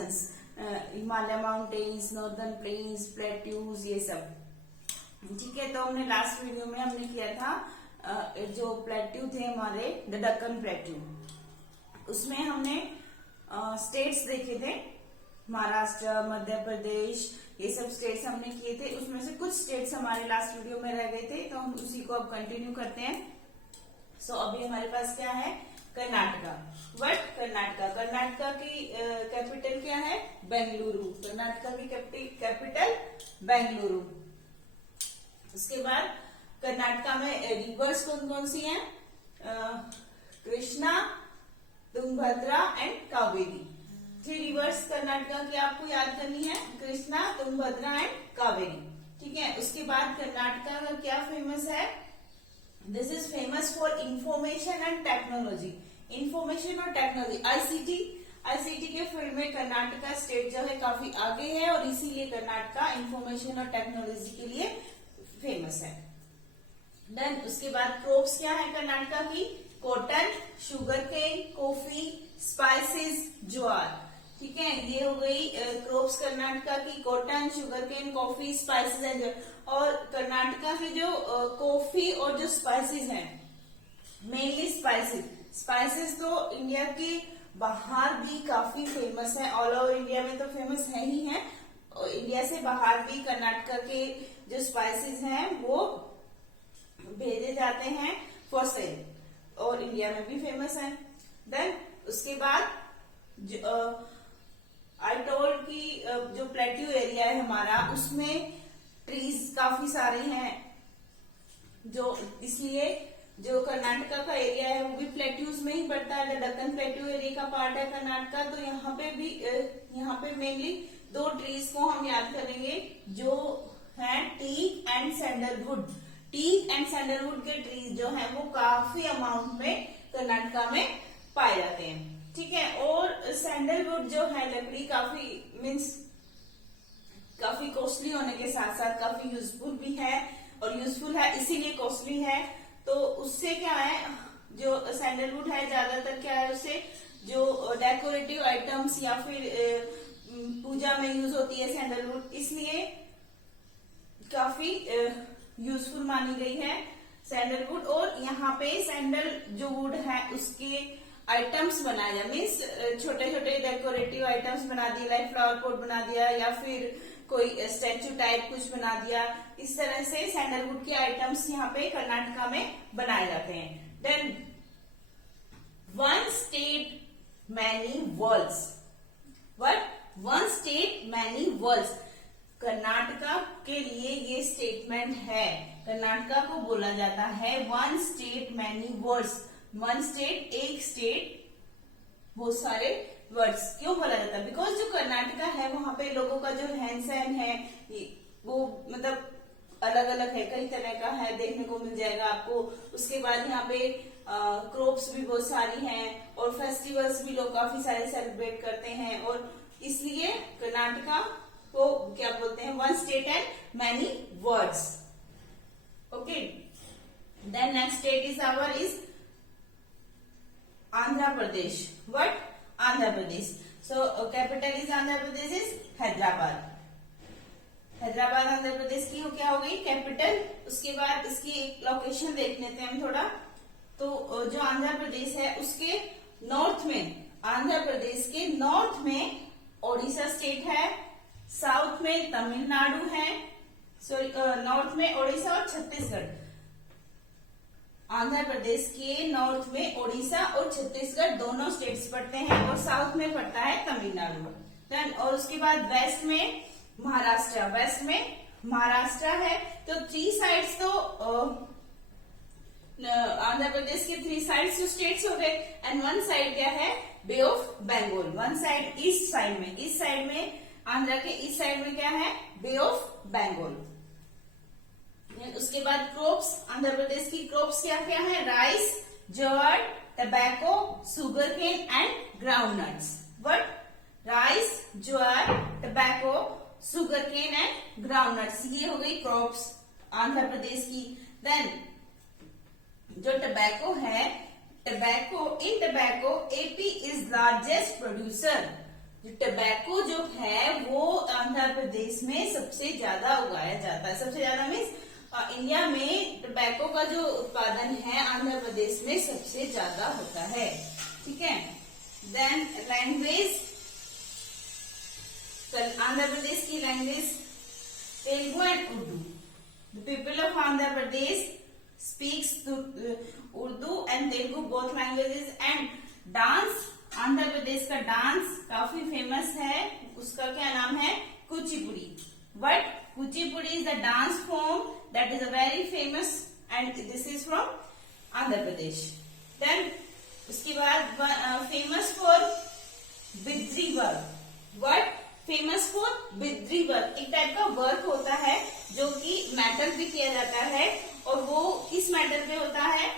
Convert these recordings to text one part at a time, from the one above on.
Regions, Himalaya mountains, northern plains, plateaus, ये सब। ठीक है, तो हमने लास्ट वीडियो में हमने किया था जो प्लेट्यू थे हमारे, द दक्कन प्लेट्यू, उसमें हमने स्टेट्स देखे थे, महाराष्ट्र, मध्य प्रदेश, ये सब स्टेट्स हमने किए थे। उसमें से कुछ स्टेट्स हमारे लास्ट वीडियो में रह गए थे, तो हम उसी को अब कंटिन्यू करते हैं। सो अभी हमारे पास क्या है, कर्नाटका। वट कर्नाटका की कैपिटल क्या है, बेंगलुरु। कर्नाटका की कैपिटल बेंगलुरु। उसके बाद कर्नाटका में रिवर्स कौन कौन सी हैं, कृष्णा, तुंगभद्रा एंड कावेरी। 3 रिवर्स कर्नाटका की आपको याद करनी है, कृष्णा, तुंगभद्रा एंड कावेरी। ठीक है, उसके बाद कर्नाटका का क्या फेमस है, this is famous for information and technology. Information और टेक्नोलॉजी, आईसीटी के फील्ड में कर्नाटका स्टेट जो है काफी आगे है, और इसीलिए कर्नाटका इंफॉर्मेशन और टेक्नोलॉजी के लिए फेमस है। देन उसके बाद क्रॉप्स क्या है कर्नाटका की, cotton, sugar cane, coffee, spices, jowar. ठीक है, ये हो गई क्रॉप्स कर्नाटका की, cotton, sugar cane, coffee, spices and jowar. और कर्नाटका की जो कॉफी और जो स्पाइसेस हैं, मेनली स्पाइसेस तो इंडिया के बाहर भी काफी फेमस है, ऑल ओवर इंडिया में तो फेमस है ही है, और इंडिया से बाहर भी कर्नाटका के जो स्पाइसेस हैं वो भेजे जाते हैं फॉर सेल, और इंडिया में भी फेमस है। देन उसके बाद आई टोल्ड की जो प्लेट्यू एरिया है हमारा, उसमें ट्रीज काफी सारे हैं, जो इसलिए जो कर्नाटका का एरिया है वो भी प्लेट्यूज में ही पड़ता है, दक्कन प्लेट्यू एरिया का पार्ट है कर्नाटका। तो यहाँ पे भी यहाँ पे मेनली 2 ट्रीज को हम याद करेंगे जो है teak and sandalwood. Teak and sandalwood के ट्रीज जो है वो काफी अमाउंट में कर्नाटका में पाए जाते हैं। ठीक है, और सैंडलवुड जो है लकड़ी काफी कॉस्टली होने के साथ साथ काफी यूजफुल भी है, और यूजफुल है इसीलिए कॉस्टली है। तो उससे क्या है, जो सैंडलवुड है ज्यादातर क्या है, उससे जो डेकोरेटिव आइटम्स या फिर पूजा में यूज होती है सैंडलवुड, इसलिए काफी यूजफुल मानी गई है सैंडलवुड। और यहाँ पे सैंडल जो वुड है उसके आइटम्स बनाए जाए, मीन्स छोटे छोटे डेकोरेटिव आइटम्स बना दिए, लाइक फ्लावर पॉट बना दिया या फिर कोई स्टैचू टाइप कुछ बना दिया, इस तरह से सैंडलवुड के आइटम्स यहाँ पे कर्नाटका में बनाए जाते हैं। Then one state many worlds. What, one state many worlds. Karnataka के लिए ये स्टेटमेंट है, कर्नाटका को बोला जाता है one state many words. One state, एक स्टेट, बहुत सारे वर्ड्स। क्यों बोला जाता है, बिकॉज जो कर्नाटका है वहां पे लोगों का जो रहन सहन है वो मतलब अलग अलग है, कई तरह का है, देखने को मिल जाएगा आपको। उसके बाद यहाँ पे क्रॉप्स भी बहुत सारी हैं, और फेस्टिवल्स भी लोग काफी सारे सेलिब्रेट करते हैं, और इसलिए कर्नाटका को क्या बोलते हैं, one state and many words. Okay, then next state is our is Andhra Pradesh. What, Andhra Pradesh. So capital is Andhra Pradesh is Hyderabad. Hyderabad Andhra Pradesh की क्या हो गई, कैपिटल। उसके बाद इसकी एक लोकेशन देख लेते हैं हम थोड़ा। तो जो आंध्र प्रदेश है उसके नॉर्थ में, आंध्र प्रदेश के नॉर्थ में ओडिशा स्टेट है, साउथ में तमिलनाडु है, सॉरी नॉर्थ में ओडिशा और छत्तीसगढ़। आंध्र प्रदेश के नॉर्थ में ओडिशा और छत्तीसगढ़ दोनों स्टेट्स पड़ते हैं, और साउथ में पड़ता है तमिलनाडु। देन और उसके बाद वेस्ट में महाराष्ट्र, वेस्ट में महाराष्ट्र है। तो 3 साइड्स तो आंध्र प्रदेश के 3 साइड्स जो स्टेट्स हो गए, एंड 1 साइड क्या है, bay of Bengal. 1 side east side में, ईस्ट साइड में आंध्र के ईस्ट साइड में क्या है, बे ऑफ बंगाल। उसके बाद क्रॉप्स, आंध्र प्रदेश की क्रॉप्स क्या क्या है, rice, jowar, tobacco, sugar cane and groundnuts. What, rice, jowar, tobacco, sugar cane and groundnuts, ये हो गई क्रॉप्स आंध्र प्रदेश की। देन जो टबैको है, tobacco, in tobacco AP is largest producer. जो टबैको जो है वो आंध्र प्रदेश में सबसे ज्यादा उगाया जाता है। सबसे ज्यादा मीन्स इंडिया में टबैको का जो उत्पादन है आंध्र प्रदेश में सबसे ज्यादा होता है। ठीक है। देन लैंग्वेज, आंध्र प्रदेश की language Telugu and Urdu. The people of Andhra Pradesh speaks Urdu and Telugu both languages. And dance, Andhra Pradesh का डांस काफी फेमस है, उसका क्या नाम है? Kuchipudi. But Kuchipudi is the dance form that is a very famous and this is from Andhra Pradesh. Then उसके बाद famous for Bidri work. What? Famous for Bidri work. एक टाइप का वर्क होता है जो कि मेटल पे किया जाता है, और वो किस मेटल पे होता है?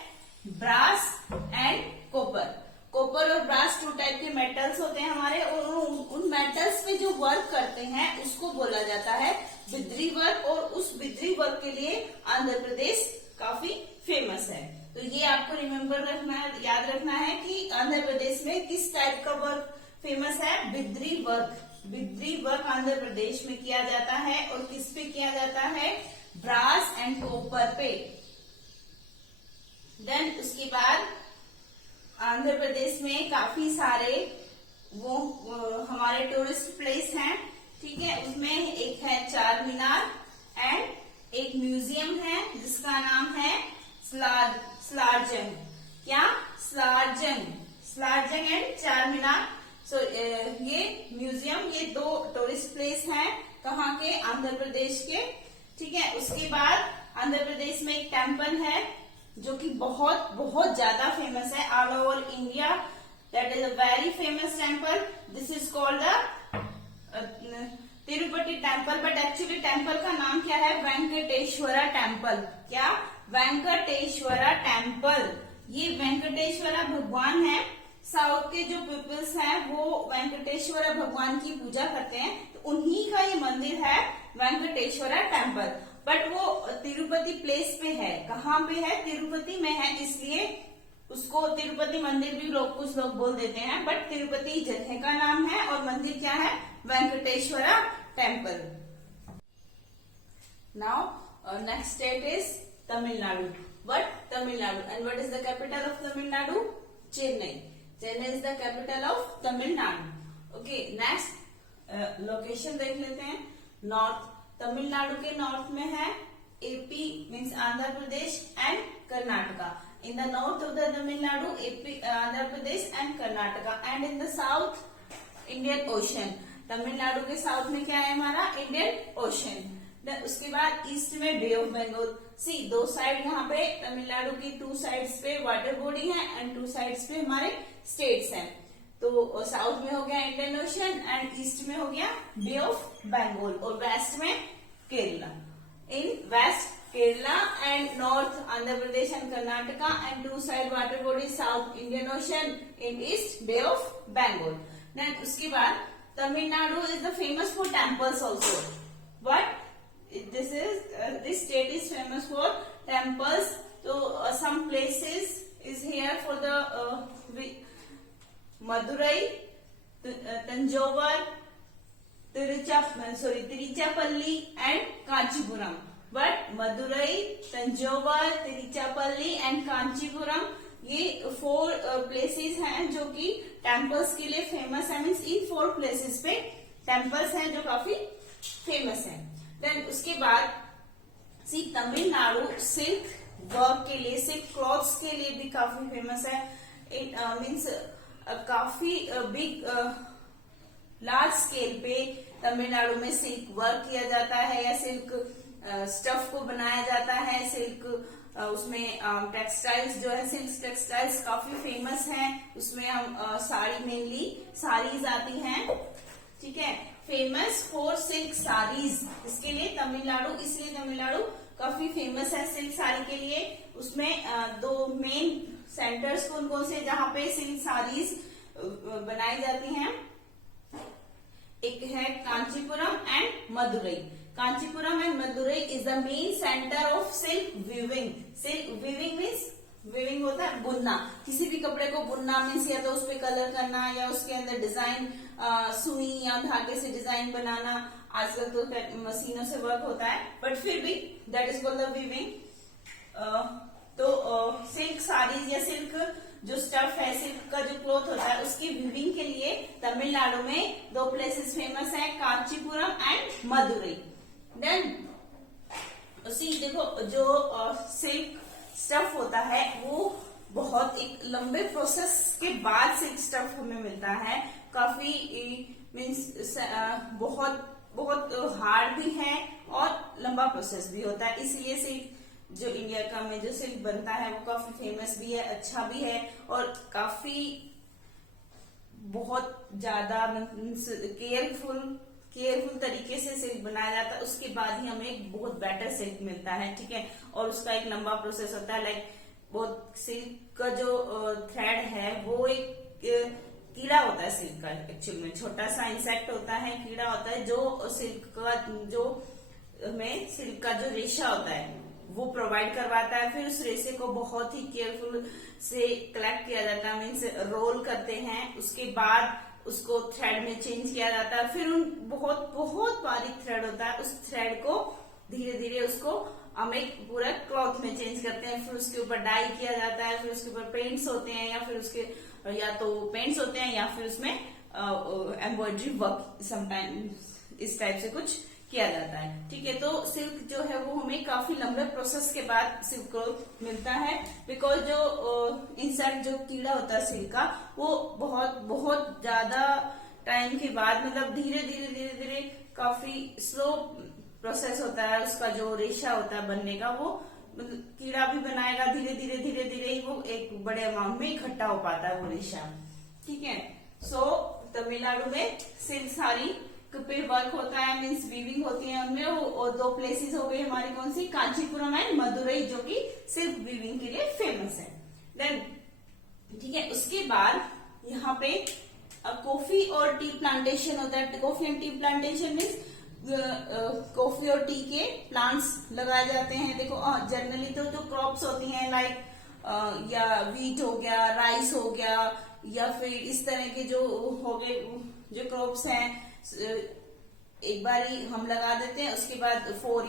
Brass and copper. कॉपर और ब्रास 2 टाइप के मेटल्स होते हैं हमारे, और उन मेटल्स पे जो वर्क करते हैं उसको बोला जाता है बिद्री वर्क। और उस बिद्री वर्क के लिए आंध्र प्रदेश काफी फेमस है। तो ये आपको रिमेम्बर रखना है, याद रखना है कि आंध्र प्रदेश में किस टाइप का वर्क फेमस है? बिद्री वर्क। बिद्री वर्क आंध्र प्रदेश में किया जाता है, और किस पे किया जाता है? ब्रास एंड कॉपर पे। देन उसके बाद आंध्र प्रदेश में काफी सारे वो हमारे टूरिस्ट प्लेस हैं। ठीक है। उसमें एक है चार मीनार एंड एक म्यूजियम है जिसका नाम है स्लारजंग। क्या? स्लारजंग एंड चार मीनार। सो ये म्यूजियम, ये 2 टूरिस्ट प्लेस हैं। कहाँ के? आंध्र प्रदेश के। ठीक है। उसके बाद आंध्र प्रदेश में एक टेम्पल है जो कि बहुत बहुत ज्यादा फेमस है all over India. That is a very famous temple. This is called the Tirupati temple. But actually temple का नाम क्या है? वेंकटेश्वरा टेम्पल। क्या? वेंकटेश्वरा टेम्पल। ये वेंकटेश्वरा भगवान है। साउथ के जो पीपल्स हैं वो वेंकटेश्वरा भगवान की पूजा करते हैं, तो उन्हीं का ये मंदिर है वेंकटेश्वरा टेम्पल। बट वो तिरुपति प्लेस पे है। कहाँ पे है? तिरुपति में है, इसलिए उसको तिरुपति मंदिर भी कुछ लोग बोल देते हैं। बट तिरुपति जगह का नाम है और मंदिर क्या है? Venkateswara temple. Now next state is Tamil Nadu. But Tamil Nadu, and what is the capital of Tamil Nadu? Chennai. Chennai is the capital of Tamil Nadu. Okay, next location देख लेते हैं। नॉर्थ, तमिलनाडु के नॉर्थ में है AP means Andhra Pradesh and Karnataka. In the north of the Tamil Nadu AP, Andhra Pradesh and Karnataka. And in the south Indian ocean. Tamil Nadu के south में क्या है हमारा? Indian ocean. उसके बाद ईस्ट में बे ऑफ बंगाल। सी 2 साइड यहाँ पे तमिलनाडु की 2 साइड्स पे वाटर बॉडी है एंड 2 साइड्स पे हमारे स्टेट्स हैं। तो साउथ में हो गया इंडियन ओशन एंड ईस्ट में हो गया बे ऑफ बंगाल, और वेस्ट में Kerala. In west Kerala and north Andhra Pradesh and Karnataka and 2 side water body south Indian ocean, in east bay of Bengal. Then उसके बाद Tamil Nadu is the famous for temples also. But this state is famous for temples. So some places is here for the Madurai, Tanjore, Tiruchirappalli and Kanchipuram. But Madurai, Tanjore, Tiruchirappalli and Kanchipuram ये 4 places हैं जो कि temples के लिए famous है। Means in 4 places पे temples हैं जो काफी famous हैं। देन उसके बाद सी तमिलनाडु सिल्क वर्क के लिए, सिल्क क्लॉथ्स के लिए भी काफी फेमस है। इट मीन्स काफी बिग लार्ज स्केल पे तमिलनाडु में सिल्क वर्क किया जाता है या सिल्क स्टफ को बनाया जाता है। सिल्क उसमें टेक्सटाइल्स जो है, सिल्क टेक्सटाइल्स काफी फेमस हैं। उसमें हम साड़ी, मेनली साड़ीज आती हैं। ठीक है। फेमस फॉर सिल्क साड़ीज, इसके लिए तमिलनाडु, इसलिए तमिलनाडु काफी फेमस है सिल्क साड़ी के लिए। उसमें 2 मेन सेंटर्स कौन कौन से जहाँ पे सिल्क साड़ीज बनाई जाती हैं? एक है Kanchipuram and Madurai. Kanchipuram and Madurai is the main centre of silk weaving. Silk weaving means, weaving होता है बुनना, किसी भी कपड़े को बुनना मीन्स या तो उस पे कलर करना या उसके अंदर डिजाइन सुई या धागे से डिजाइन बनाना, आजकल तो मशीनों से वर्क होता है, बट फिर भी that is called the weaving. तो सिल्क साड़ीज या सिल्क जो स्टफ है, सिल्क का जो क्लॉथ होता है, उसकी वीविंग के लिए तमिलनाडु में 2 प्लेसेस फेमस है, कांचीपुरम एंड मदुरई। देन उसी देखो जो सिल्क स्टफ होता है वो बहुत एक लंबे प्रोसेस के बाद सिल्क स्टफ हमें मिलता है, काफी मीन्स बहुत बहुत हार्ड भी है और लंबा प्रोसेस भी होता है, इसलिए सिल्क जो इंडिया का में जो सिल्क बनता है वो काफी फेमस भी है, अच्छा भी है और काफी बहुत ज्यादा केयरफुल तरीके से सिल्क बनाया जाता है, उसके बाद ही हमें एक बहुत बेटर सिल्क मिलता है, ठीक है। और उसका एक लंबा प्रोसेस होता है, लाइक बहुत सिल्क का जो थ्रेड है वो एक कीड़ा होता है सिल्क का, एक्चुअली में छोटा सा इंसेक्ट होता है, कीड़ा होता है जो सिल्क का जो हमें सिल्क का जो रेशा होता है वो प्रोवाइड करवाता है। फिर उस रेशे को बहुत ही केयरफुल से कलेक्ट किया जाता है, मीन्स रोल करते हैं, उसके बाद उसको थ्रेड में चेंज किया जाता है। फिर उन बहुत बहुत बारीक थ्रेड होता है, उस थ्रेड को धीरे धीरे उसको हम एक पूरा क्लॉथ में चेंज करते हैं, फिर उसके ऊपर डाई किया जाता है, फिर उसके ऊपर पेंट्स होते हैं, या फिर उसके या तो पेंट्स होते हैं या फिर उसमें एम्ब्रॉयडरी वर्क समटाइम इस टाइप से कुछ किया जाता है, ठीक है। तो सिल्क जो है वो हमें काफी लंबे प्रोसेस के बाद सिल्क क्लॉथ मिलता है, बिकॉज जो इंसेक्ट जो कीड़ा होता है सिल्क का वो बहुत बहुत ज्यादा टाइम के बाद मतलब धीरे धीरे काफी स्लो प्रोसेस होता है, उसका जो रेशा होता है बनने का वो कीड़ा भी बनाएगा, धीरे धीरे ही वो एक बड़े अमाउंट में इकट्ठा हो पाता है वो रेशा, ठीक है। सो तमिलनाडु में सिल्क साड़ी पे वर्क होता है, मीन्स वीविंग होती है उनमें, और 2 प्लेसेस हो गए हमारी कौन सी, कांचीपुरम एंड मदुरई, जो कि सिल्क वीविंग के लिए फेमस है। देन ठीक है, उसके बाद यहाँ पे कॉफी और टी प्लांटेशन होता है। Coffee and tea plantation means coffee और टी के प्लांट्स लगाए जाते हैं। देखो जनरली तो जो क्रॉप्स होती हैं लाइक या वीट हो गया, राइस हो गया, या फिर इस तरह के जो हो गए जो क्रॉप्स हैं, एक बार ही हम लगा देते हैं, उसके बाद 4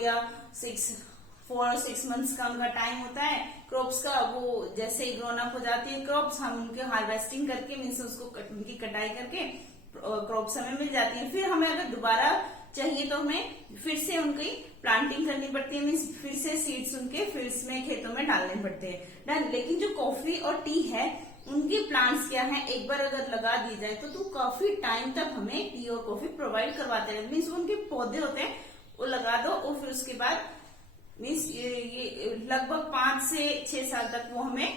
और 6 मंथ्स का उनका टाइम होता है क्रॉप्स का। वो जैसे ही ग्रोन अप हो जाती है क्रॉप्स, हम उनके हार्वेस्टिंग करके मीन्स उसको उनकी कटाई करके क्रॉप्स हमें मिल जाती है। फिर हमें अगर दोबारा चाहिए तो हमें फिर से उनकी प्लांटिंग करनी पड़ती है, मीन्स फिर से सीड्स उनके फील्ड्स में खेतों में डालने पड़ते हैं। डन। लेकिन जो कॉफी और टी है उनके प्लांट्स क्या है, एक बार अगर लगा दी जाए तो काफी टाइम तक हमें टी और कॉफी प्रोवाइड करवाते हैं। मीन्स उनके पौधे होते हैं वो लगा दो और फिर उसके बाद मीन्स ये लगभग 5 से 6 साल तक वो हमें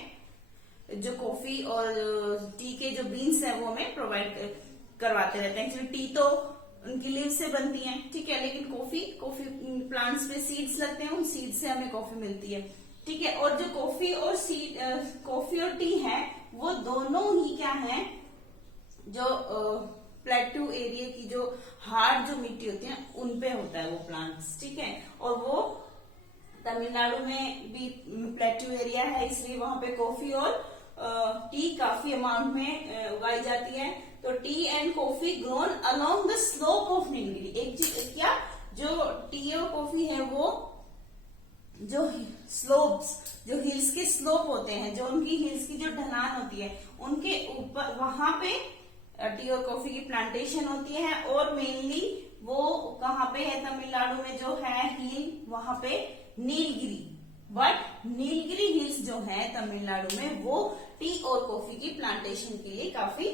जो कॉफी और टी के जो बीन्स है वो हमें प्रोवाइड करवाते रहते हैं। एक्चुअली टी तो उनकी लीव से बनती है, ठीक है, लेकिन कॉफी प्लांट्स पे सीड्स लगते हैं, उन सीड से हमें कॉफी मिलती है, ठीक है। और जो कॉफी और टी है वो दोनों ही क्या है, जो प्लेट्यू एरिया की जो हार्ड जो मिट्टी होती है उनपे होता है वो प्लांट्स, ठीक है। और वो तमिलनाडु में भी प्लेट्यू एरिया है, इसलिए वहां पे कॉफी और टी काफी अमाउंट में उगाई जाती है। तो T and coffee grown along the slope of Nilgiri. एक चीज क्या, जो टी और कॉफी है वो जो स्लोप्स, जो हिल्स के स्लोप होते हैं, जो उनकी हिल्स की जो ढलान होती है उनके ऊपर वहां पे टी और कॉफी की प्लांटेशन होती है। और मेनली वो कहाँ पे है तमिलनाडु में जो है हिल, वहां पे नीलगिरी। बट नीलगिरी हिल्स जो है तमिलनाडु में वो टी और कॉफी की प्लांटेशन के लिए काफी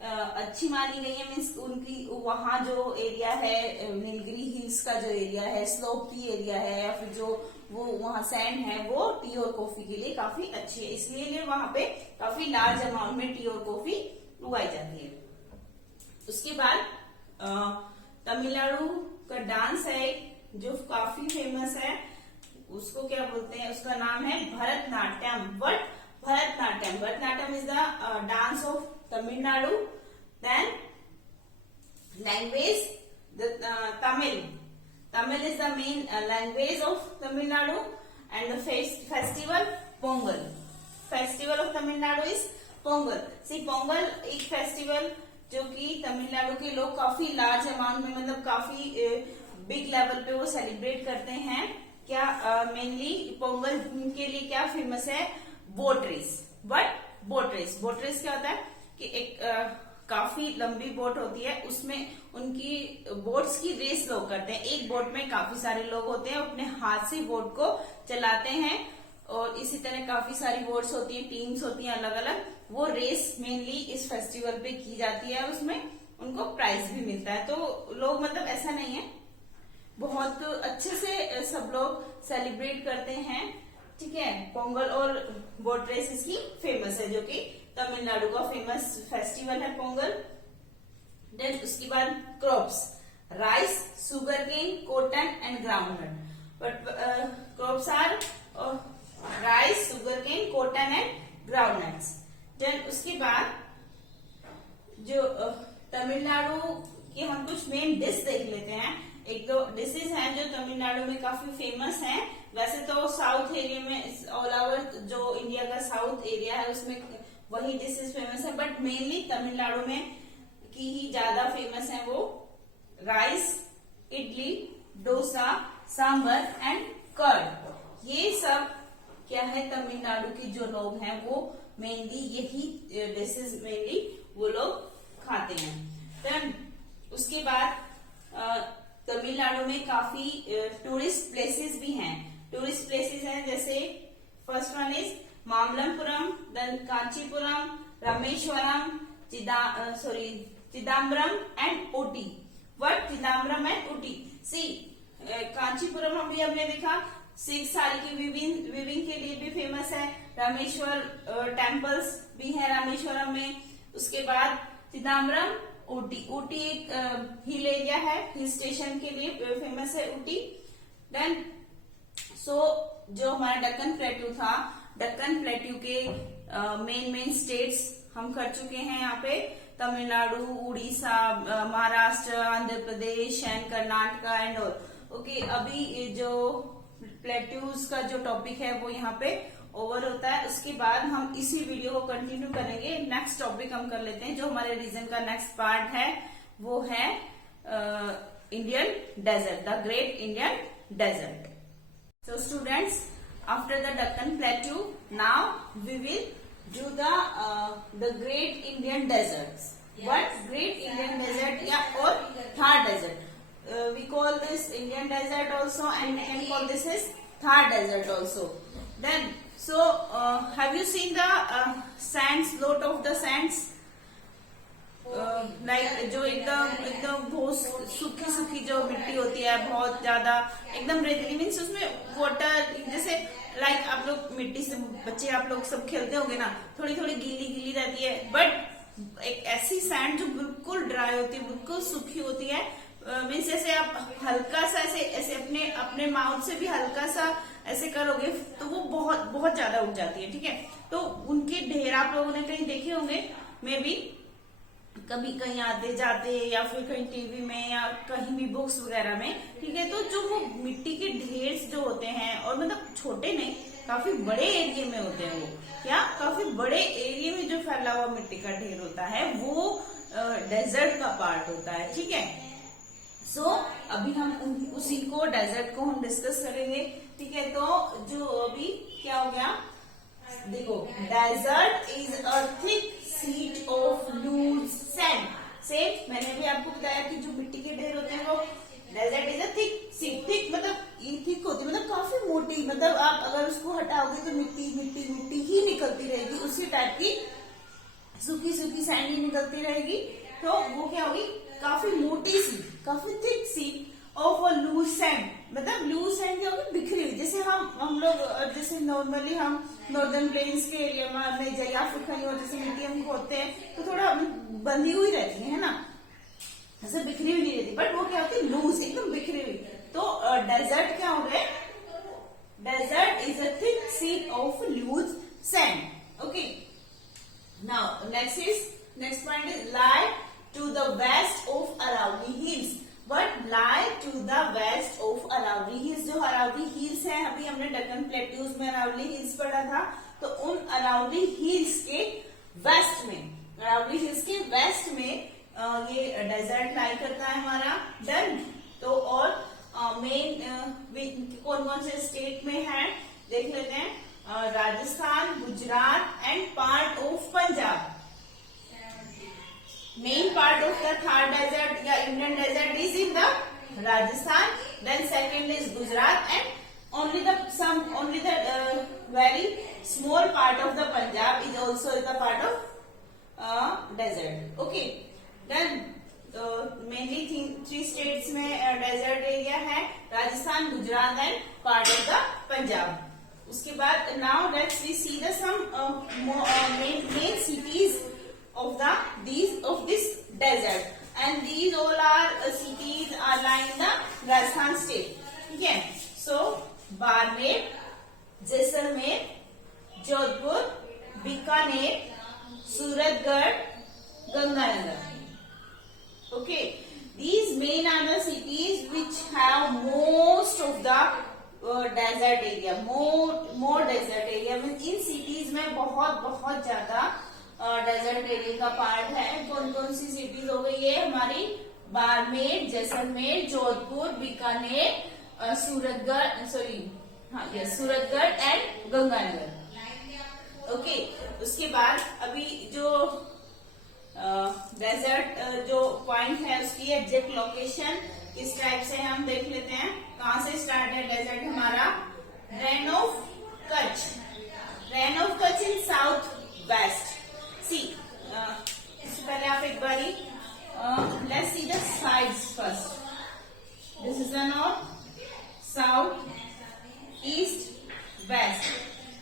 अच्छी मानी गई है। मीन्स उनकी वहां जो एरिया है नीलगिरी हिल्स का जो एरिया है, स्लोप की एरिया है, या फिर जो वो वहां सैंड है वो टी और कॉफी के लिए काफी अच्छी है, इसलिए वहां पे काफी लार्ज अमाउंट में टी और कॉफी उगाई जाती है। उसके बाद तमिलनाडु का डांस है जो काफी फेमस है, उसको क्या बोलते हैं, उसका नाम है Bharatanatyam. Bharatanatyam is the dance of Tamil Nadu. Then language Tamil is the main language of Tamil Nadu, and the festival Pongal. Festival of Tamil Nadu is Pongal. See, Pongal एक फेस्टिवल जो कि तमिलनाडु के लोग काफी लार्ज अमाउंट में, मतलब काफी बिग लेवल पे वो सेलिब्रेट करते हैं। क्या मेनली पोंगल के लिए क्या फेमस है? Boat race. But boat race क्या होता है कि एक काफी लंबी बोट होती है, उसमें उनकी बोट्स की रेस लोग करते हैं। एक बोट में काफी सारे लोग होते हैं, अपने हाथ से बोट को चलाते हैं, और इसी तरह काफी सारी बोट्स होती हैं, टीम्स होती हैं अलग अलग। वो रेस मेनली इस फेस्टिवल पे की जाती है, उसमें उनको प्राइज भी मिलता है। तो लोग, मतलब ऐसा नहीं है, बहुत अच्छे से सब लोग सेलिब्रेट करते हैं, ठीक है। पोंगल और बोट रेस इसकी फेमस है, जो कि तमिलनाडु का फेमस फेस्टिवल है पोंगल। देन उसके बाद crops, rice, sugar cane, cotton and groundnut. But crops are rice, sugar cane, cotton and groundnuts. Then उसके बाद जो तमिलनाडु की हम कुछ मेन डिश देख लेते हैं। एक दो डिशेज हैं जो तमिलनाडु में काफी फेमस हैं। वैसे तो साउथ एरिया में, ऑल ओवर जो इंडिया का साउथ एरिया है उसमें वही डिशेज फेमस है, बट मेनली तमिलनाडु में की ही ज्यादा फेमस है। वो rice, idli, dosa, sambar and curd. ये सब क्या है, तमिलनाडु के जो लोग हैं वो मेनली यही डिशेज मेनली वो लोग खाते हैं। देन उसके बाद तमिलनाडु में काफी टूरिस्ट प्लेसेस भी हैं। टूरिस्ट प्लेसेस हैं जैसे first one is Mamallapuram, then Kanchipuram, Rameswaram, Chidambaram and Ooty. What? Chidambaram and Ooty. See Kanchipuram अभी हमने देखा, सिल्क साड़ी की वीविंग के लिए भी फेमस है। रामेश्वर टेम्पल्स भी है रामेश्वरम में। उसके बाद चिदम्बरम, ऊटी एक हिल एरिया है, हिल स्टेशन के लिए फेमस है ऊटी। देन जो हमारा दक्कन प्लेट्यू था, दक्कन प्लेट्यू के मेन स्टेट्स हम कर चुके हैं यहाँ पे, Tamil Nadu, Orissa, Maharashtra, Andhra Pradesh and Karnataka and all. Okay, अभी जो प्लेट्यूज का जो टॉपिक है वो यहाँ पे ओवर होता है। उसके बाद हम इसी वीडियो को कंटिन्यू करेंगे। नेक्स्ट टॉपिक हम कर लेते हैं, जो हमारे रीजन का नेक्स्ट पार्ट है वो है Indian desert, the great Indian desert. So students, after the Deccan Plateau, now we will do the Great Indian Deserts. Yes. What? Great Indian Desert, yeah, or Thar Desert. We call this Indian Desert also, and we can call this as Thar Desert also. Then, have you seen the sands? Lot of the sands. Like जो एकदम बहुत सूखी जो मिट्टी होती है, बहुत ज्यादा एकदम रेतीली, मीन्स उसमें वाटर, जैसे लाइक आप लोग मिट्टी से बच्चे आप लोग सब खेलते होंगे ना, थोड़ी थोड़ी गीली रहती है। बट एक ऐसी सैंड जो बिल्कुल ड्राई होती है, बिल्कुल सूखी होती है, मीन्स जैसे आप हल्का सा ऐसे अपने माउथ से भी हल्का सा ऐसे करोगे तो वो बहुत ज्यादा उठ जाती है, ठीक है। तो उनके ढेर आप लोगों ने कहीं देखे होंगे, मे बी कभी कहीं आते जाते, या फिर कहीं टीवी में, या कहीं भी बुक्स वगैरह में, ठीक है। तो जो वो मिट्टी के ढेर जो होते हैं, और मतलब छोटे नहीं, काफी बड़े एरिया में होते हैं वो, क्या काफी बड़े एरिया में जो फैला हुआ मिट्टी का ढेर होता है वो डेजर्ट का पार्ट होता है, ठीक है। अभी हम उसी को, डेजर्ट को हम डिस्कस करेंगे, ठीक है। तो जो अभी क्या हो गया, देखो, desert is a thick sheet of loose sand. Same मैंने भी आपको बताया कि जो मिट्टी के ढेर होते हैं वो desert is a thick sheet. Thick मतलब ये थिक होती है, मतलब काफी मोटी, मतलब आप अगर उसको हटाओगे तो मिट्टी ही निकलती रहेगी, उसी टाइप की सूखी सैंड ही निकलती रहेगी। तो वो क्या होगी, काफी मोटी सी, काफी थिक सी ऑफ अ लूज सैंड। मतलब लूज सैंड क्या होगी, बिखरी हुई। जैसे हम लोग जैसे नॉर्मली हम नॉर्दर्न प्लेन्स के एरिया में या फिर कहीं और जैसे मिट्टी हम खोदते हैं तो थोड़ा बंधी हुई रहती है ना, ऐसे बिखरी हुई नहीं रहती, बट वो क्या होती है, लूज, एकदम बिखरी हुई। तो डेजर्ट क्या हो गए, desert is a thick sheet of loose sand. Okay, now next point is lie to the west of Aravalli hills. But lie to the west of Aravalli hills, जो अरावली हिल्स है, अभी हमने डेक्कन प्लेट्यूज में अरावली हिल्स पढ़ा था, तो उन अरावली हिल्स के वेस्ट में, अरावली हिल्स के वेस्ट में ये डेजर्ट लाई करता है हमारा। डन। तो और मेन कौन कौन से स्टेट में है देख लेते हैं। Rajasthan, Gujarat and part of Punjab. Main part of the Thar desert या Indian desert is in the Rajasthan. Then second is Gujarat, and only the very small part of the Punjab is also the part of desert. Okay. Then mainly three states में desert area है, Rajasthan, Gujarat and part of the Punjab. उसके बाद now let's we see the some main cities of this desert. And these all are cities are lying in the Rajasthan state. ठीक है। So Barmer, Jaisalmer, Jodhpur, Bikaner, Suratgarh, Ganganagar. Okay, these main are the cities which have most of the desert area. More desert area. In cities में बहुत ज्यादा desert area का part है। कौन कौन सी cities हो गई है हमारी? बाड़मेर, जैसलमेर, जोधपुर, बीकानेर, सूरतगढ़ एंड गंगानगर। ओके। उसके बाद अभी जो डेजर्ट जो पॉइंट है उसकी एग्जैक्ट लोकेशन किस टाइप से हम देख लेते हैं। कहाँ से स्टार्ट है डेजर्ट हमारा? Rann of Kutch. Rann of Kutch in south west. See इससे पहले आप एक बारी let's see the sides first. This is the north, south, east, west.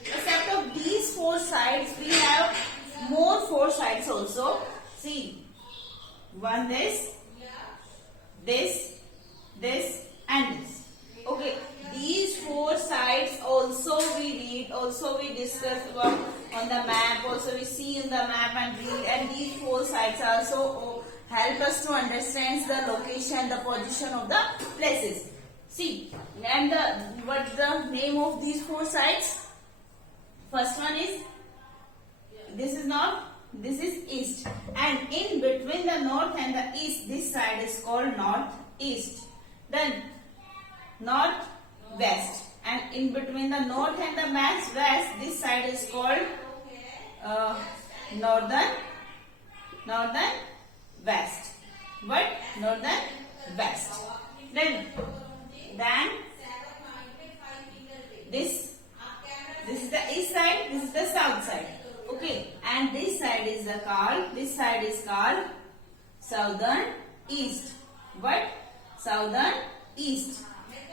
Except of these four sides, we have more four sides also. See, one this, and this. Okay, these four sides also we read, also we discuss about on the map. Also we see in the map and read. And these four sides also help us to understand the location, the position of the places. See, and what's the name of these four sides? First one is, this is north, this is east, and in between the north and the east, this side is called northeast. Then north west, and in between the north and the west, this side is called northern west. What? Northern west. Then this is the east side, this is the south side. Okay, and this side is called southern east. What? Southern east.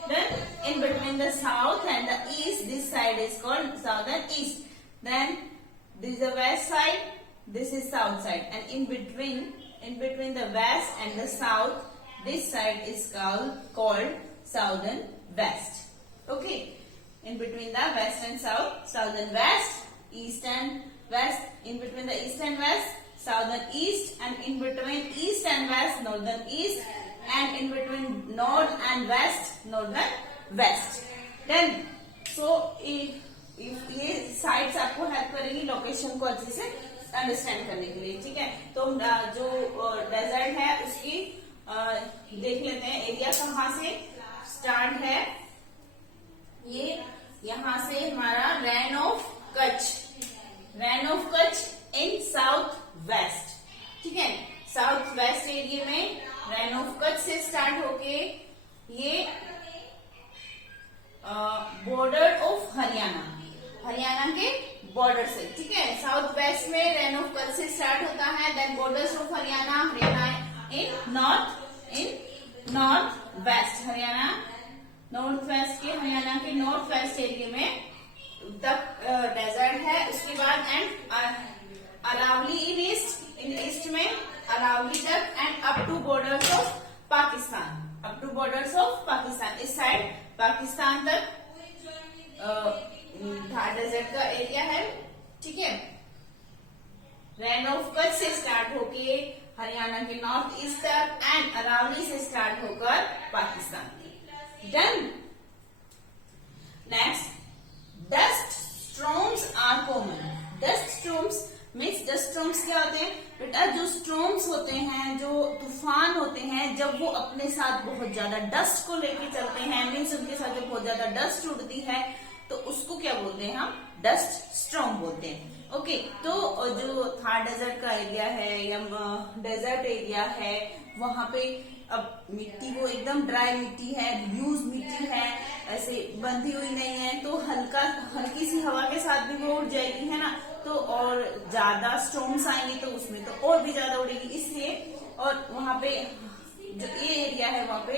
Then in between the south and the east, this side is called southern east. Then this is the west side, this is south side, and in between the west and the south, this side is called southern west. Okay, in between the west and south, southern west, east and west, in between the east and west, southern east, and in between east and west, northern east, and in between north and west, northern west. Then so if ये sides आपको help करेगी location को अच्छे से understand करने के लिए। ठीक है, तो जो डेजर्ट है उसकी देख लेते हैं एरिया कहाँ से स्टार्ट है। ये यहाँ से हमारा Rann of Kutch in south waste. ठीक है, साउथ वेस्ट एरिया में रेन ऑफ कच्छ से स्टार्ट होके ये बॉर्डर ऑफ हरियाणा के बॉर्डर से। ठीक है, साउथ वेस्ट में रेन ऑफ कच्छ से स्टार्ट होता है। Then borders of Haryana in north west, Haryana north west के हरियाणा के नॉर्थ वेस्ट एरिया में तक डेजर्ट है। उसके बाद एंड अरावली इन ईस्ट में अरावली तक, and up to borders of Pakistan, इस साइड पाकिस्तान तक थार डेजर्ट का एरिया है। ठीक है, रेन ऑफ कच्छ से स्टार्ट होके हरियाणा के नॉर्थ ईस्ट तक, एंड अरावली से स्टार्ट होकर Pakistan. Done. Next, dust storms are common. Dust storms means dust storms क्या होते हैं बेटा, जो स्टॉर्म्स होते हैं, जो तूफान होते हैं, जब वो अपने साथ बहुत ज्यादा डस्ट को लेके चलते हैं, मीन्स उनके साथ जब बहुत ज्यादा डस्ट उड़ती है तो उसको क्या बोलते हैं हम, डस्ट स्टॉर्म बोलते हैं। ओके, तो जो थार डेजर्ट का एरिया है या डेजर्ट एरिया है, वहां पे अब मिट्टी वो एकदम ड्राई मिट्टी है, लूज मिट्टी है, ऐसे बंधी हुई नहीं है, तो हल्की सी हवा के साथ भी वो उड़ जाएगी, है ना। तो और ज्यादा स्टॉर्म्स आएंगे तो उसमें तो और भी ज्यादा उड़ेगी, इसलिए। और वहां पे जो ये एरिया है वहां पे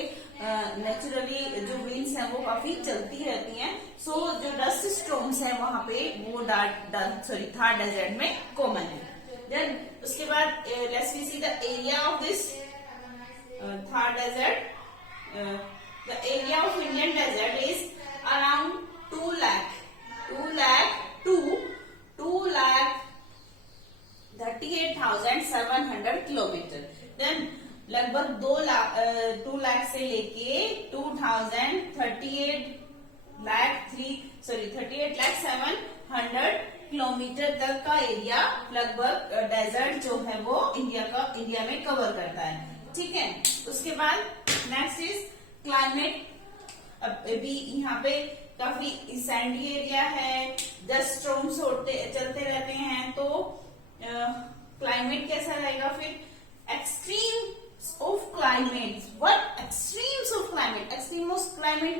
नेचुरली जो विंड्स हैं वो काफी चलती रहती हैं। सो जो डस्ट स्टॉर्म्स है वहां पे वो थार डेजर्ट में कॉमन है। देन उसके बाद let's we see the area of this Thar desert. The area of Indian desert is around 2 lakh to 2,38,700 kilometre. Then लगभग 2 लाख से लेके 38,700 किलोमीटर तक का एरिया लगभग डेजर्ट जो है वो इंडिया में कवर करता है, ठीक है। उसके बाद नेक्स्ट इज क्लाइमेट। अभी यहाँ पे काफी सैंडी एरिया है, डस्ट स्टॉर्म्स चलते रहते हैं, तो क्लाइमेट कैसा रहेगा फिर, extremes of climate. What extremes of climate? Extreme of climate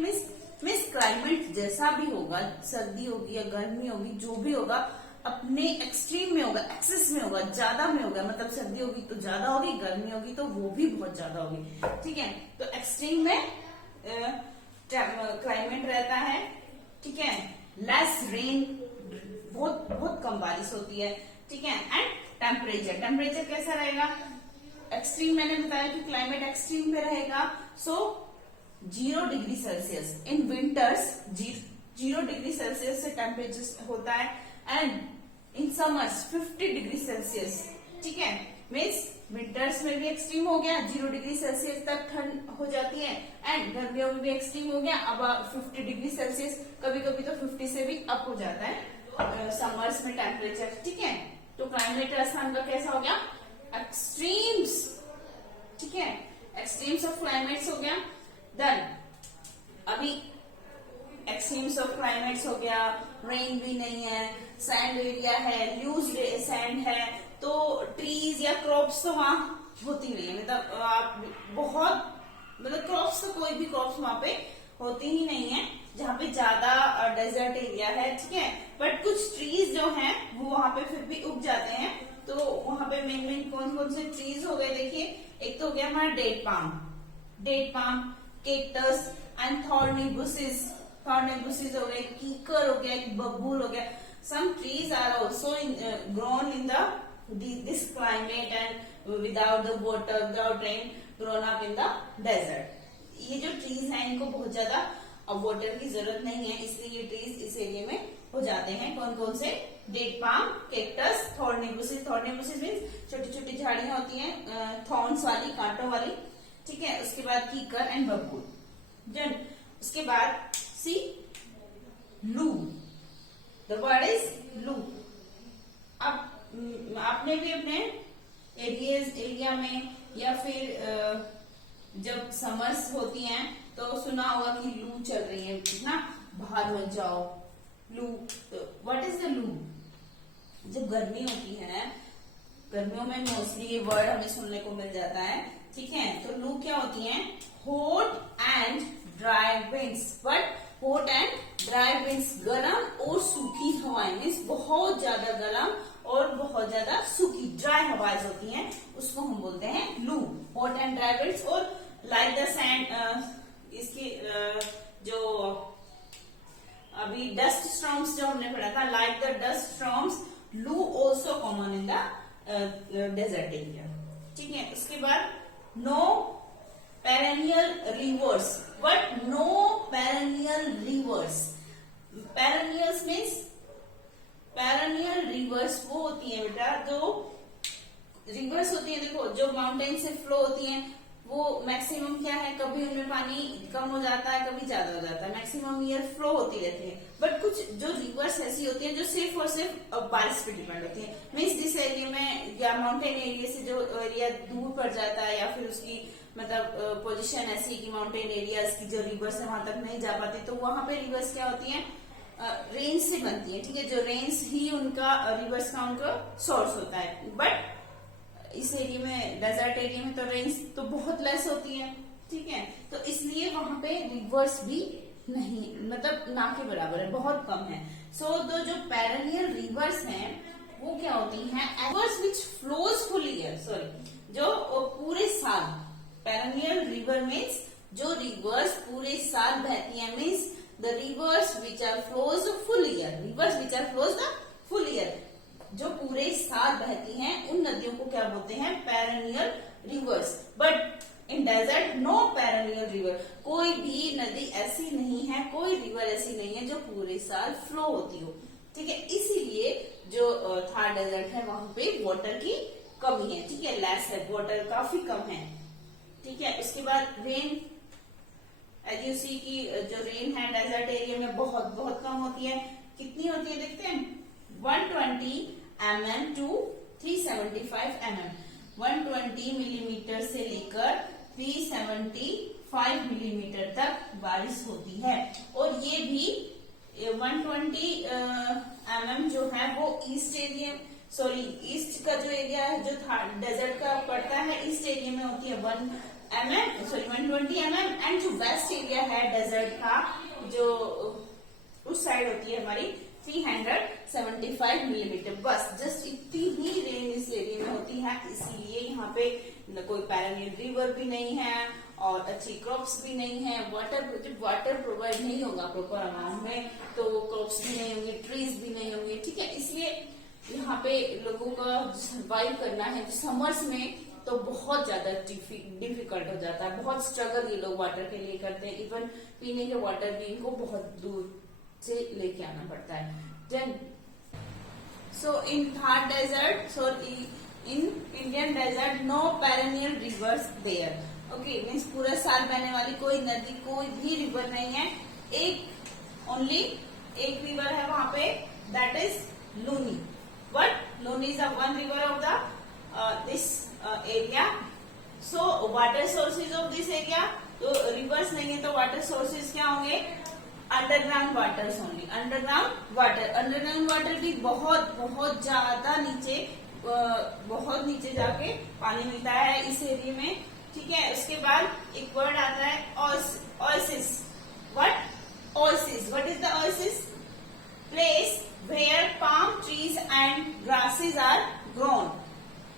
means climate जैसा भी होगा, सर्दी होगी या गर्मी होगी, जो भी होगा अपने एक्सट्रीम में होगा, एक्सेस में होगा, ज्यादा में होगा। मतलब सर्दी होगी तो ज्यादा होगी, गर्मी होगी तो वो भी बहुत ज्यादा होगी, ठीक है। तो एक्सट्रीम में क्लाइमेट रहता है, ठीक है। लेस रेन, बहुत कम बारिश होती है, ठीक है। एंड टेम्परेचर कैसा रहेगा? एक्सट्रीम मैंने बताया कि क्लाइमेट एक्सट्रीम में रहेगा, सो 0 degree Celsius in winters, 0 degree Celsius से टेम्परेचर होता है। And in summers 50 degree Celsius, ठीक है। मीन्स विंटर्स में भी एक्सट्रीम हो गया, 0 डिग्री सेल्सियस तक ठंड हो जाती है, एंड गर्मियों में भी एक्सट्रीम हो गया, अब 50 डिग्री सेल्सियस, कभी कभी तो 50 से भी अप हो जाता है समर्स में टेम्परेचर, ठीक है। तो क्लाइमेट राजस्थान का कैसा हो गया? एक्सट्रीम्स, ठीक है। एक्सट्रीम्स ऑफ क्लाइमेट्स हो गया। देन अभी एक्सट्रीम्स ऑफ क्लाइमेट्स हो गया, रेन भी नहीं है, सैंड एरिया है, लूज सैंड है, तो ट्रीज या क्रॉप्स तो वहां होती नहीं है। मतलब आप मतलब क्रॉप्स तो कोई भी क्रॉप्स वहां पे होती ही नहीं है, जहाँ पे ज्यादा डेजर्ट एरिया है, ठीक है। बट कुछ ट्रीज जो हैं वो वहां पे फिर भी उग जाते हैं। तो वहां पे मेन कौन से ट्रीज हो गए देखिए, एक तो हो गया हमारा date palm, cactus and thorny bushes हो गए, कीकर हो गया, बबूल हो गया। Some trees are also grown in this climate and without the water, without rain, grown up in the desert. ये जो ट्रीज हैं इनको बहुत ज्यादा वाटर की जरूरत नहीं है, इसलिए ये ट्रीज इस एरिया में हो जाते हैं। कौन से? Date palm, cactus, thorny bushes means छोटी छोटी झाड़ियां होती हैं, थॉर्न्स वाली, कांटों वाली, ठीक है। उसके बाद कीकर एंड बबूल। उसके बाद सी लू, द वर्ड इज लू। अब आपने भी अपने एरिया में या फिर जब समर्स होती हैं तो सुना होगा कि लू चल रही है ना, बाहर मत जाओ, लू। व्हाट इज द लू? जब गर्मी होती है, गर्मियों में मोस्टली ये वर्ड हमें सुनने को मिल जाता है, ठीक है। तो लू क्या होती है? Hot and dry winds. But hot and dry winds, गर्म और सूखी हवाएं, मीन्स बहुत ज्यादा गर्म और बहुत ज्यादा सूखी ड्राई हवाएं होती हैं, उसको हम बोलते हैं लू, हॉट एंड ड्राई विंड्स। और लाइक द सैंड, इसकी जो अभी डस्ट स्टॉर्म्स जो हमने पढ़ा था, like the dust storms, loo also common in the desert area, ठीक है। उसके बाद no perennial rivers, but no perennial rivers. Perennials means perennial rivers वो होती है बेटा, जो रिवर्स होती है, देखो जो माउंटेन से फ्लो होती हैं, वो मैक्सिमम क्या है, कभी उनमें पानी कम हो जाता है, कभी ज्यादा हो जाता है, मैक्सिमम ईयर फ्लो होती रहती है। बट कुछ जो रिवर्स ऐसी होती हैं जो सिर्फ और सिर्फ बारिश पे डिपेंड होती है। मीन्स जिस एरिया में या माउंटेन एरिया से जो एरिया दूर पड़ जाता है या फिर उसकी मतलब पोजीशन ऐसी कि माउंटेन एरिया की जो रिवर्स है वहां तक नहीं जा पाती, तो वहां पे रिवर्स क्या होती है, रेंज से बनती है। ठीक है, जो रेंज ही उनका रिवर्स का उनका सोर्स होता है। बट इस एरिया में, डेजर्ट एरिया में तो रेंज तो बहुत लेस होती है। ठीक है, तो इसलिए वहां पे रिवर्स भी नहीं, मतलब ना के बराबर है, बहुत कम है। सो जो पेरेनियल रिवर्स हैं वो क्या होती हैं, rivers which flows full year, sorry जो पूरे साल, पेरेनियल रिवर मीन्स जो रिवर्स पूरे साल बहती है, means the rivers which are flows full year, rivers which are flows the full year, जो पूरे साल बहती हैं उन नदियों को क्या बोलते हैं, perennial rivers. But in desert no perennial river, कोई भी नदी ऐसी नहीं है, कोई रिवर ऐसी नहीं है जो पूरे साल फ्लो होती हो। ठीक है, इसीलिए जो थार डेजर्ट है वहां पे वाटर की कमी है। ठीक है, लेस है, वाटर काफी कम है। ठीक है, उसके बाद रेन, एज यू सी की जो रेन है डेजर्ट एरिया में बहुत बहुत कम होती है। कितनी होती है देखते हैं, 120 mm टू 375 mm, 120 मिलीमीटर से लेकर 375 मिलीमीटर तक बारिश होती है। और ये भी 120 mm जो है वो ईस्ट एरिया, सॉरी ईस्ट का जो एरिया है जो डेजर्ट का पड़ता है, ईस्ट एरिया में होती है 120 mm, एंड जो वेस्ट एरिया है डेजर्ट का, जो उस साइड होती है हमारी 375 मिलीमीटर। बस जस्ट इतनी ही रेन इस एरिया में होती है, इसीलिए यहाँ पे न कोई पेरेनियल रिवर भी नहीं है और अच्छी क्रॉप्स भी नहीं है। वाटर प्रोवाइड नहीं होगा प्रॉपर अमाउंट में तो वो क्रॉप्स भी नहीं होंगे, ट्रीज भी नहीं होंगे। ठीक है, इसलिए यहाँ पे लोगों का सर्वाइव करना है समर्स में तो बहुत ज्यादा डिफिकल्ट हो जाता है, बहुत स्ट्रगल ये लोग वाटर के लिए करते हैं। इवन पीने के वाटर भी इनको बहुत दूर से लेके आना पड़ता है। Then so in Thar desert, so in Indian desert no perennial rivers there. Okay, means पूरा साल बहने वाली कोई नदी, कोई भी रिवर नहीं है। एक ओनली एक रिवर है वहां पे, that is Luni. But Luni is one river of the this area. So water sources of this area, तो रिवर्स नहीं है तो वाटर सोर्सेज क्या होंगे, underground water only, underground water भी बहुत बहुत ज्यादा नीचे, बहुत नीचे जाके पानी मिलता है इस एरिया में। ठीक है, उसके बाद एक वर्ड आता है oasis. What is the oasis? Place where palm trees and grasses are grown,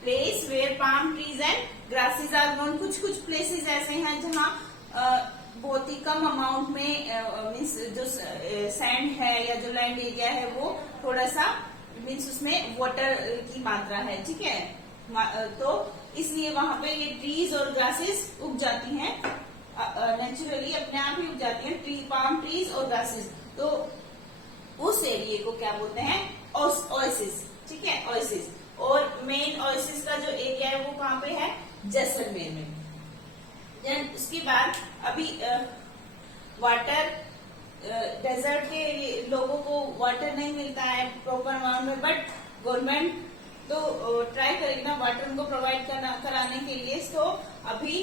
place where palm trees and grasses are grown. कुछ कुछ प्लेसेस ऐसे हैं जहाँ बहुत ही कम अमाउंट में मीन्स जो सैंड है या जो लैंड एरिया है वो थोड़ा सा मीन्स उसमें वाटर की मात्रा है। ठीक है, तो इसलिए वहां पे ये ट्रीज और ग्रासेस उग जाती हैं, नेचुरली अपने आप ही उग जाती हैं, पाम ट्रीज और ग्रासेस। तो उस एरिया को क्या बोलते हैं, ओएसिस। ठीक है, ओएसिस। और मेन ओएसिस का जो एरिया है वो कहाँ पे है, जैसलमेर में। देन उसके बाद अभी वाटर, डेजर्ट के लोगों को वाटर नहीं मिलता है प्रॉपर अमाउंट में, बट गवर्नमेंट तो ट्राई करेगी ना वाटर उनको प्रोवाइड कराने के लिए। तो अभी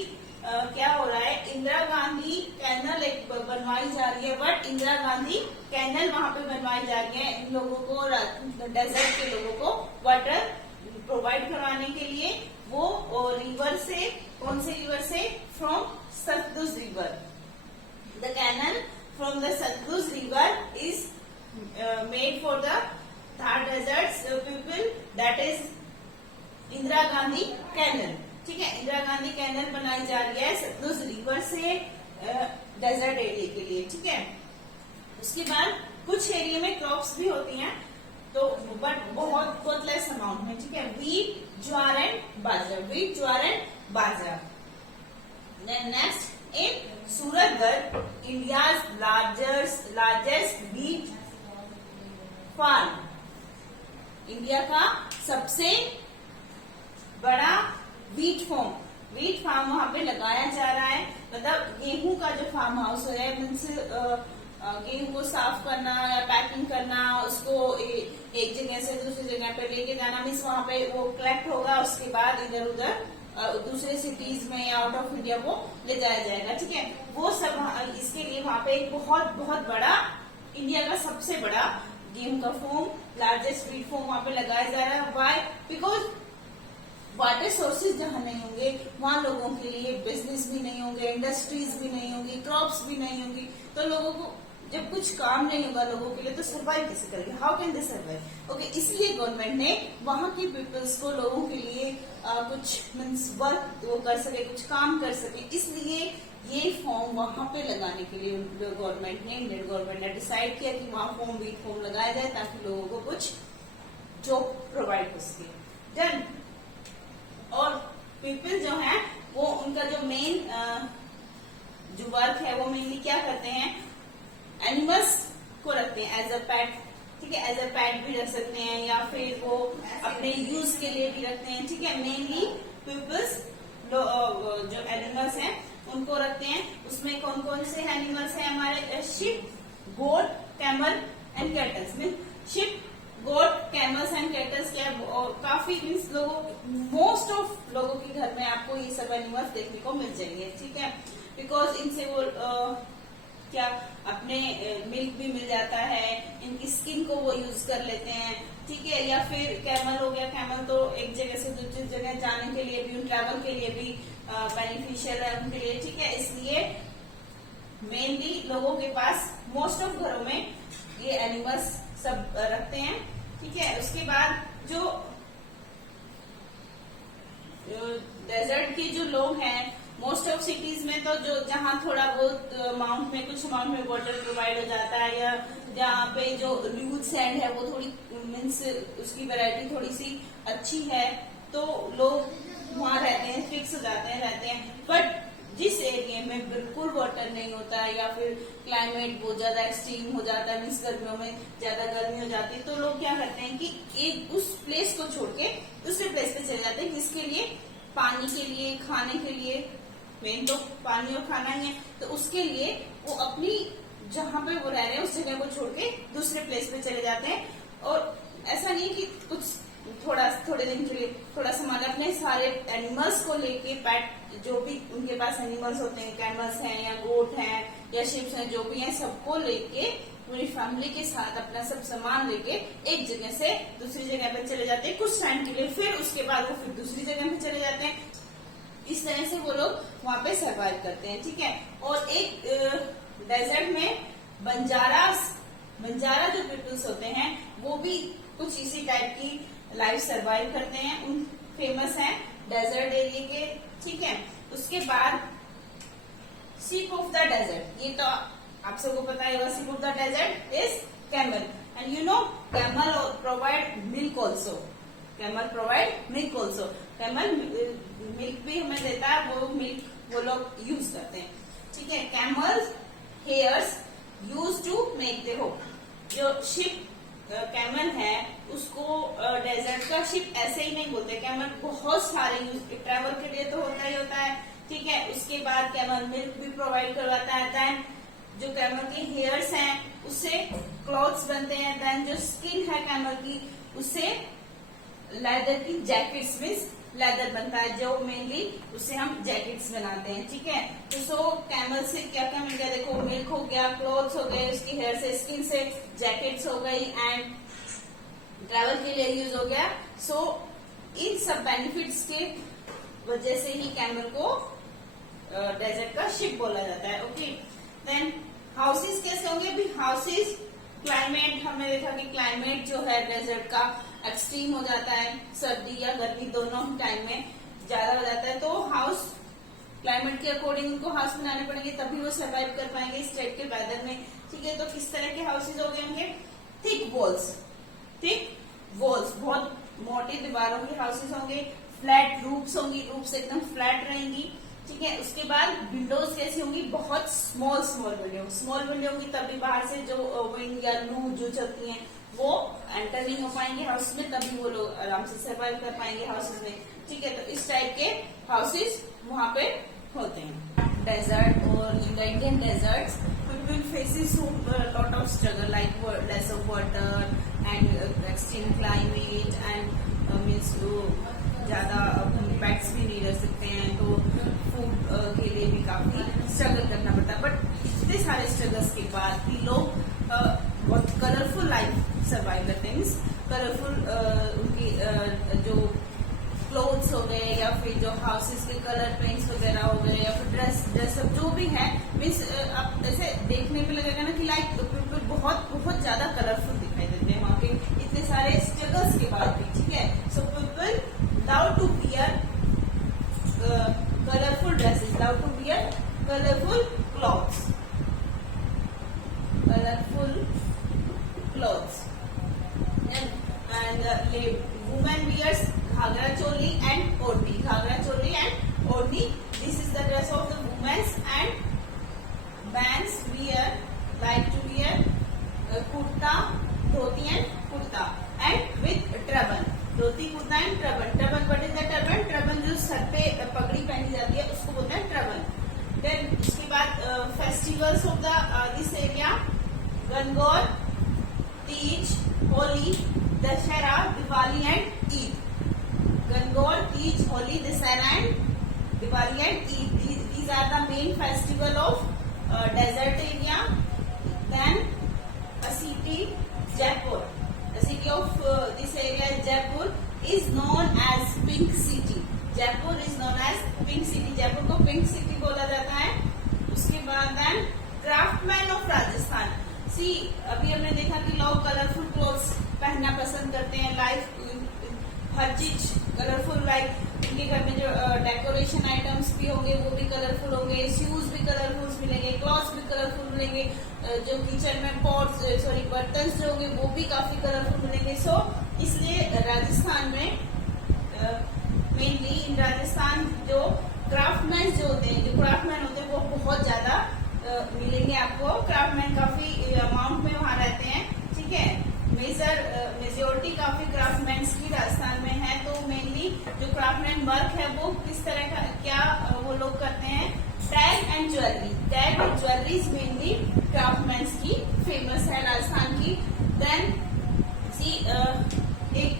क्या हो रहा है, इंदिरा गांधी कैनल एक बनवाई जा रही है, बट इंदिरा गांधी कैनल वहां पे बनवाई जा रही है इन लोगों को, डेजर्ट के लोगों को वाटर प्रोवाइड करवाने के लिए। वो रिवर से, कौन से रिवर से, from Sutlej river. The canal from the Sutlej river is made for the Thar desert people, that is Indira Gandhi canal. ठीक है, इंदिरा गांधी कैनल बनाई जा रही है सतलुज रिवर से डेजर्ट एरिया के लिए। ठीक है, उसके बाद कुछ एरिया में क्रॉप्स भी होती हैं तो बट बहुत लेस अमाउंट में। ठीक है, wheat, jowar and bajra, wheat, jowar and bajra. Then next in Suratgarh, India's largest wheat farm, India का सबसे बड़ा वीट व्हीट फार्म वहाँ पे लगाया जा रहा है, मतलब गेहूं का जो फार्म हाउस है, मीन्स गेहूं को साफ करना या पैकिंग करना, उसको एक जगह से दूसरी जगह पे लेके जाना, मीन्स वहाँ पे वो कलेक्ट होगा, उसके बाद इधर उधर दूसरे सिटीज में या आउट ऑफ इंडिया वो ले जाया जाएगा, ठीक है। वो सब इसके लिए वहाँ पे एक बहुत बहुत बड़ा, इंडिया का सबसे बड़ा गेहूं का फॉर्म, लार्जेस्ट व्हीट फॉर्म वहाँ पे लगाया जा रहा है। वाई? बिकॉज वाटर सोर्सेज जहाँ नहीं होंगे वहाँ लोगों के लिए बिजनेस भी नहीं होंगे, इंडस्ट्रीज भी नहीं होंगी, क्रॉप्स भी नहीं होंगी, तो लोगों को जब कुछ काम नहीं होगा लोगों के लिए तो सर्वाइव कैसे करेंगे? How can they survive? Okay, इसलिए गवर्नमेंट ने वहाँ के पीपल्स को, लोगों के लिए कुछ मीन्स वर्क वो कर सके, कुछ काम कर सके, इसलिए ये फॉर्म वहाँ पे लगाने के लिए गवर्नमेंट ने, इंडियन गवर्नमेंट ने डिसाइड किया कि वहाँ व्हीट फॉर्म लगाया जाए ताकि लोगों को कुछ जॉब प्रोवाइड हो सके। डन। और पीपल जो है वो उनका जो मेन जो वर्क है वो मेनली क्या करते हैं, एनिमल्स को रखते हैं एज अ पेट, ठीक है, एज अ पेट भी रख सकते हैं या फिर वो अपने यूज के लिए भी रखते हैं, ठीक है। मेनली पीपल्स जो एनिमल्स हैं उनको रखते हैं। उसमें कौन कौन से एनिमल्स हैं हमारे? Sheep, goat, camel and cattles. Mean sheep, goat, camels and cattles क्या काफी मीन्स मोस्ट ऑफ लोगों के घर में आपको ये सब एनिमल्स देखने को मिल जाएंगे, ठीक है। बिकॉज इनसे वो क्या अपने मिल्क भी मिल जाता है, इनकी स्किन को वो यूज कर लेते हैं, ठीक है। या फिर कैमल हो गया, कैमल तो एक जगह से दूसरी जगह जाने के लिए भी, ट्रैवल के लिए भी बेनिफिशियल है उनके लिए, ठीक है। इसलिए मेनली लोगों के पास मोस्ट ऑफ घरों में ये एनिमल्स सब रखते हैं, ठीक है। उसके बाद जो डेजर्ट के जो लोग हैं, मोस्ट ऑफ सिटीज में तो जो जहाँ थोड़ा बहुत अमाउंट में, कुछ अमाउंट में वाटर प्रोवाइड हो जाता है, या जहाँ पे जो लूज सैंड है वो थोड़ी मीन्स उसकी वैरायटी थोड़ी सी अच्छी है, तो लोग वहाँ रहते हैं, फिक्स हो जाते हैं, रहते हैं। बट जिस एरिया में बिल्कुल वाटर नहीं होता है या फिर क्लाइमेट बहुत ज्यादा एक्सट्रीम हो जाता है, मीन्स गर्मियों में ज्यादा गर्मी हो जाती है, तो लोग क्या करते हैं कि एक उस प्लेस को छोड़ के दूसरे प्लेस पे चले जाते हैं, जिसके लिए पानी के लिए, खाने के लिए, मेन तो पानी और खाना ही है, तो उसके लिए वो अपनी जहाँ पे वो रह रहे हैं उस जगह को छोड़ के दूसरे प्लेस पे चले जाते हैं। और ऐसा नहीं कि कुछ थोड़े दिन के लिए थोड़ा सामान, अपने सारे एनिमल्स को लेके, पेट जो भी उनके पास एनिमल्स होते हैं, कैमल्स हैं या गोट हैं या शिप्स हैं, जो भी हैं, सबको लेके पूरी फैमिली के साथ अपना सब सामान लेके एक जगह से दूसरी जगह पे चले जाते हैं कुछ टाइम के लिए, फिर उसके बाद वो फिर दूसरी जगह पे चले जाते हैं। इस तरह से वो लोग वहाँ पे सर्वाइव करते हैं, ठीक है। और एक डेजर्ट में बंजारा जो पीपल्स होते हैं वो भी कुछ इसी टाइप की लाइफ सर्वाइव करते हैं, उन फेमस हैं डेजर्ट एरिया के, ठीक है। उसके बाद शिप ऑफ द डेजर्ट, ये तो आप सबको पता है, ship of the desert is camel, and you know camel provide milk also, camel provide milk also, camel milk भी हमें देता है, वो मिल्क वो लोग यूज करते हैं, ठीक है। Camels hairs use to make the rope. जो शिप कैमल है उसको डेजर्ट का शिप ऐसे ही नहीं बोलते, कैमल बहुत सारे यूज ट्रैवल के लिए तो होता ही होता है, ठीक है। उसके बाद कैमल मिल्क भी प्रोवाइड करवाता है, देन जो कैमल के हेयर्स हैं उससे क्लॉथ्स बनते हैं, देन जो स्किन है कैमल की उससे लेदर की जैकेट्स मीन्स लेदर बनता है, जो मेनली उससे हम जैकेट्स बनाते हैं, ठीक है। तो सो कैमल से क्या क्या मिल गया, देखो मिल्क हो गया, क्लॉथ्स हो गए, उसकी हेयर से, स्किन से जैकेट्स हो गई, एंड ट्रैवल के लिए यूज हो गया। सो इन सब बेनिफिट्स के वजह से ही कैमल को डेजर्ट का शिप बोला जाता है, ओके। देन हाउसेस कैसे होंगे? भी हाउसेस क्लाइमेट, हमने देखा कि क्लाइमेट जो है डेजर्ट का एक्सट्रीम हो जाता है, सर्दी या गर्मी दोनों टाइम में ज्यादा हो जाता है, तो हाउस क्लाइमेट के अकॉर्डिंग उनको हाउस बनाने पड़ेंगे, तभी वो सर्वाइव कर पाएंगे इस टाइप के वेदर में, ठीक है। तो किस तरह के हाउसेज हो गए होंगे? थिक वॉल्स, बहुत मोटी दीवारों के हाउसेज होंगे, फ्लैट रूफ्स होंगी, रूफ्स एकदम फ्लैट रहेंगी, ठीक है। उसके बाद विंडोज कैसी होंगी? बहुत स्मॉल विंडो होंगी, तभी बाहर से जो विंड या लू जो चलती है वो एंटर नहीं हो पाएंगे हाउस में, तभी वो लोग आराम से सर्वाइव कर पाएंगे हाउसेज में, ठीक है। तो इस टाइप के हाउसेस वहां पे होते हैं। डेजर्ट और in the Indian deserts people faces lot of struggle like less of water and extreme climate and means ज्यादा पेट्स भी नहीं रह सकते हैं, तो फूड के लिए भी काफी स्ट्रगल करना पड़ता है। बट इतने सारे स्ट्रगल्स के बाद भी लोग बहुत कलरफुल लाइफ सर्वाइव करते हैं। मीन्स कलरफुल उनकी जो क्लोथ्स हो गए या फिर जो हाउसेस के कलर पेंट्स वगैरह हो गए या फिर ड्रेसअप जो भी है, मीन्स आप ऐसे देखने पे लगेगा ना कि लाइक पीपल बहुत बहुत ज्यादा कलरफुल दिखाई देते हैं वहाँ के इतने सारे स्ट्रगल्स के बाद भी। ठीक है, so people love to wear colourful dresses, love to wear colourful clothes, and ये women wears ghagra choli and odhni, ghagra choli and odhni, this is the dress of the womens. And mens wear like to wear kurta, dhoti and kurta and with turban, dhoti kurta and turban. Turban what is the turban? Turban जो सर पे पगड़ी पहनी जाती है उसको बोलते हैं टर्बन। देन उसके बाद festivals of this area, Gangaur, Teej, Holi, Dussehra, Diwali and Eid. Gangaur, Teej, Holi, Dussehra and Diwali and Eid, these are the main festival of desert area. Then a city, Jaipur, the city of this area is Jaipur is known as Pink City. Jaipur is known as Pink City. Jaipur को Pink City बोला जाता है। उसके बाद then craftsman of Rajasthan. See, अभी हमने देखा कि लोग कलरफुल क्लोथ्स पहनना पसंद करते हैं, लाइफ हर चीज कलरफुल, लाइक उनके घर में जो डेकोरेशन आइटम्स भी होंगे वो भी कलरफुल होंगे, शूज भी कलरफुल मिलेंगे, क्लॉथ्स भी कलरफुल मिलेंगे, जो किचन में पॉट्स बर्तन जो होंगे वो भी काफी कलरफुल मिलेंगे। सो इसलिए राजस्थान में मेनली इन राजस्थान जो क्राफ्टमैन जो होते हैं, जो क्राफ्टमैन होते हैं वो बहुत ज्यादा मिलेंगे आपको। क्राफ्टमैन काफी अमाउंट में वहाँ रहते हैं। ठीक है, मेजोरिटी काफी क्राफ्टमैन की राजस्थान में है। तो मेनली जो क्राफ्टमैन वर्क है वो किस तरह का क्या वो लोग करते हैं? Tag and jewellery, tag and jewelleries mainly craftsman की फेमस है राजस्थान की। देन सी एक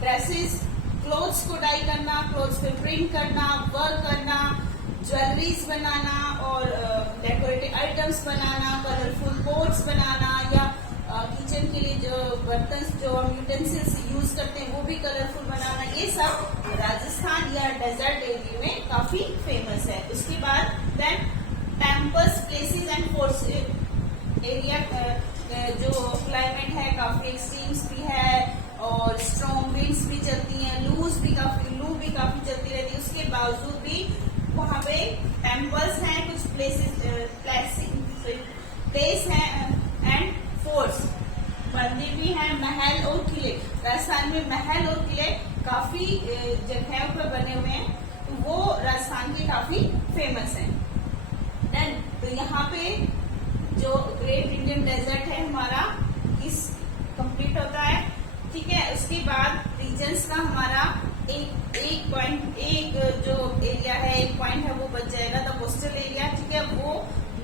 ड्रेसेस, क्लोथ्स को डाई करना, क्लोथ्स पे प्रिंट करना, वर्क करना, ज्वेलरीज बनाना और डेकोरेटिव आइटम्स बनाना, कलरफुल पोट्स बनाना या किचन के लिए जो बर्तन जो हम यूटेंसिल्स यूज करते हैं वो भी कलरफुल बनाना, ये सब राजस्थान या डेजर्ट एरिया में काफी फेमस है। उसके बाद then temples, places and forts area जो क्लाइमेट है काफी एक्सट्रीम्स भी है और स्ट्रॉन्ग विंड्स भी चलती हैं, लू भी काफी चलती रहती है। उसके बावजूद भी वहाँ पे टेम्पल्स हैं, कुछ प्लेस हैं एंड फोर्ट्स, मंदिर भी है, महल और किले। राजस्थान में महल और किले काफी जगहों पर बने हुए हैं, तो वो राजस्थान के काफी फेमस हैं। देन तो यहाँ पे जो ग्रेट इंडियन डेजर्ट है हमारा इस कंप्लीट होता है। ठीक है, उसके बाद रीजन्स का हमारा एक जो एरिया है, एक पॉइंट है वो बच जाएगा, द कोस्टल एरिया। ठीक है, वो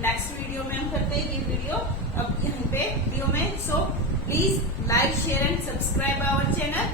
नेक्स्ट वीडियो में हम करते हैं। ये वीडियो अब यहाँ पे वीडियो में। So please like, share and subscribe our channel.